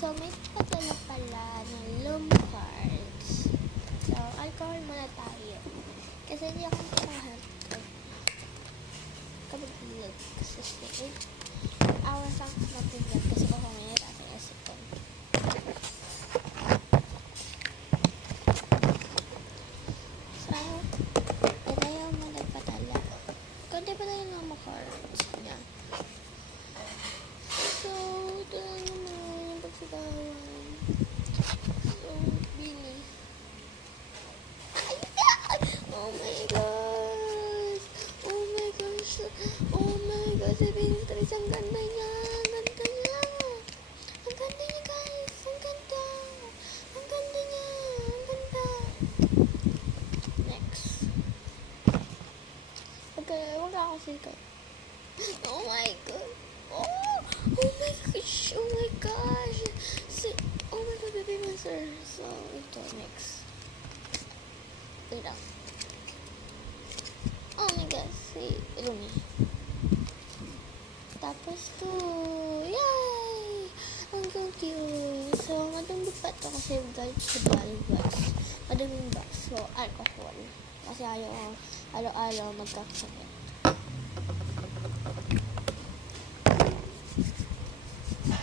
So, may padala pala ng loom cards. So, alcohol muna tayo. Kasi hindi ako makahat kapag ilag. Kasi 8 hours lang mag-vlog kasi baka may natatasip ko. So, ito yung nagpatala. Kunti pa tayo ng mga cards niya. So, ito lang naman yung pagsigawan. So, Bini. Oh my gosh! Oh my gosh! Oh my gosh! Si Bini Tris, ang ganda niya! Ang ganda niya! Ang ganda niya, guys! Ang ganda! Ang ganda niya! Ang ganda! Next. Okay, wala ako sikat. Oh my god! Oh! Oh my gosh! Oh my gosh! Oh my god, baby monster! So, ito, next. Wait lang. Oh my god, si Lumi. Tapos to, yay! Ang cute. So, madami pa ito kasi guys, sa box. Madaming box. So, alcohol. Kasi ayaw alo-alo magkakasakit.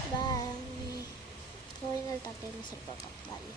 Bye! Gawin na natin sa pagkakbali.